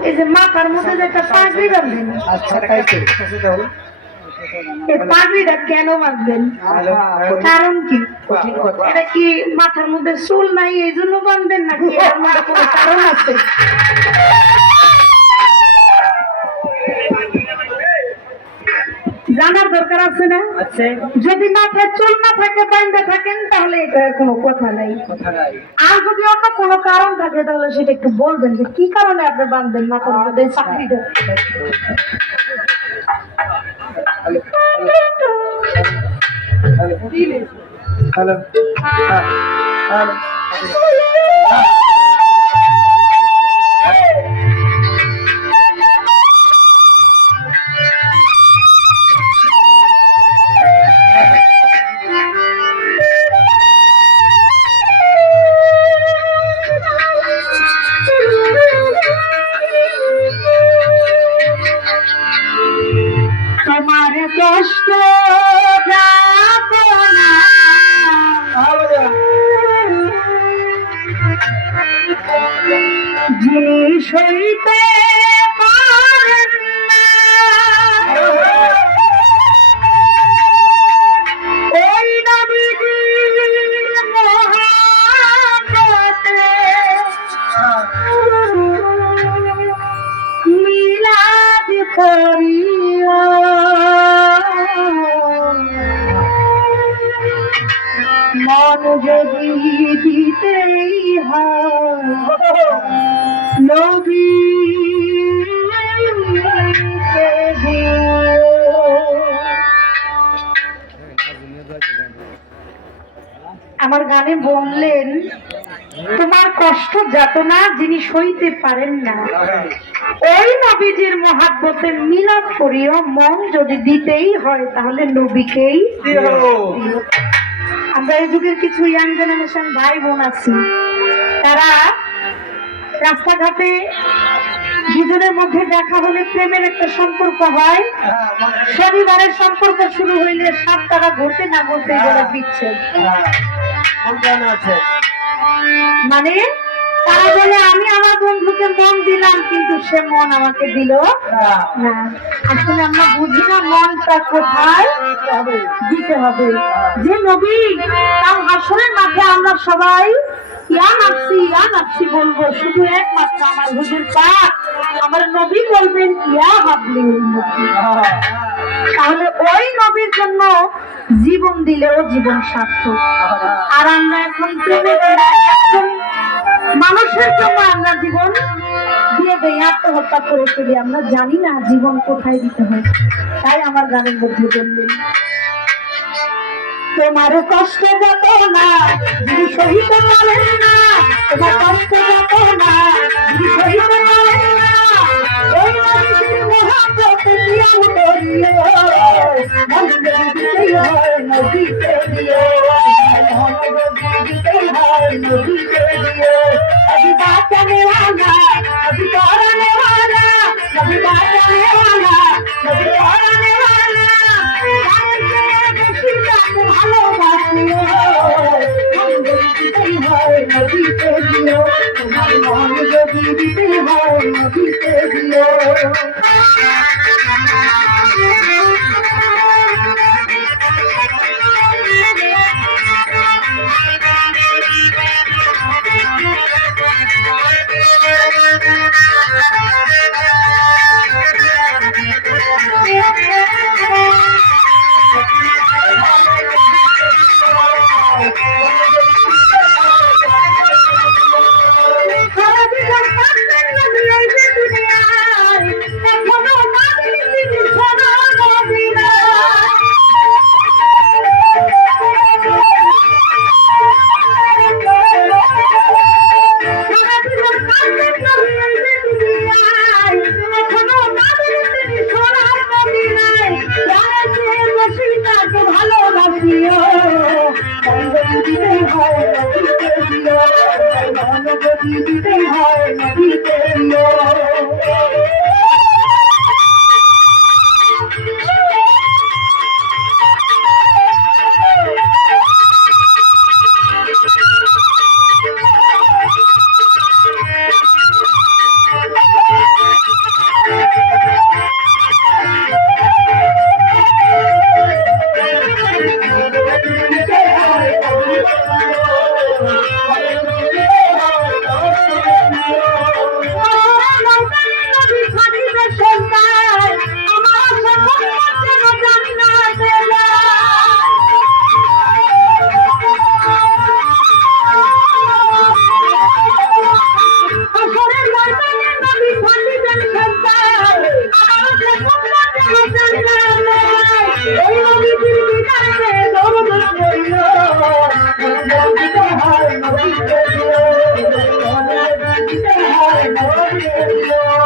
এই যে মাথার মধ্যে যে একটা পাগড়ি বাঁধবেন আচ্ছা তাই তো। এই পাগড়িটা কেন বাঁধবেন? কারণ কি? এটা কি মাথার মধ্যে চুল নাই এই জন্য বাঁধবেন নাকি? কারণ আছে? জানার দরকার আছে না? যদি মাথায় চুল না থাকে বাঁধতে থাকেন তাহলে এটা কোনো কথা নাই। আর যদি অন্য কোনো কারণ থাকে তাহলে সেটা একটু বলবেন যে কি কারণে আপনি বাঁধবেন মাথার মধ্যে এই চাকরিটা হ্যালো। হ্যালো। কষ্ট যাতনা জিনিস নবী আমার গানে বললেন তোমার কষ্ট যাতনা যিনি সইতে পারেন না। ওই নবীজির মহাব্বতে মিলাদ করিও মন যদি দিতেই হয় তাহলে নবীকেই আমরা এই যুগের কিছু ইয়াং জেনারেশন ভাই বোন আছি। তারা রাস্তাঘাটে দুজনের মধ্যে দেখা হলে প্রেমের একটা সম্পর্ক হয়। শনিবারের সম্পর্ক শুরু হইলে সাত টাকা ঘুরতে না ঘুরতে গেলে দিচ্ছে। মানে তারা বলে, আমি আমার বন্ধুকে মন দিলাম, কিন্তু সে মন আমাকে দিল আসলে আমরা বুঝি না মনটা কোথায় দিতে হবে। যে নবী তার হাসরের মাঠে আমরা সবাই তাহলে ওই নবীর জন্য জীবন দিলেও জীবন সার্থক। আর আমরা এখন মানুষের জন্য আমরা জীবন দিয়ে দেই, আত্মহত্যা করে ফেলি। আমরা জানি না জীবন কোথায় দিতে হয়। তাই আমার গানের মধ্যে বললেন তোমার কষ্ট যত না যিনি সহিতে পারেন না তোমার কষ্ট যত না যিনি সহিতে পারেন না ওই মানুষের মহাব্বতে দিয়াও করিও মন্দির দিতেই হয় নদীতে দিও মন্দির দিতেই হয় নদীতে দিও अभी बाँचने वाला अभी दौड़ने वाला अभी बाँचने वाला अभी दौड़ने वाला ভালোবাসিও যদি দিতেই হয় নদীতে Lord.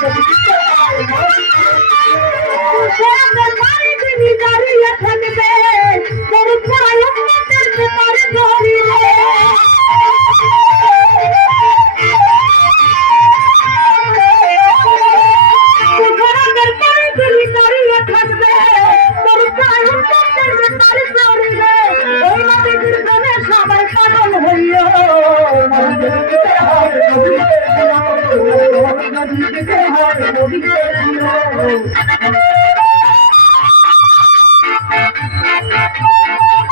সবাই Thank you.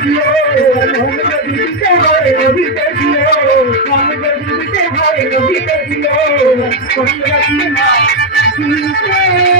Thank you.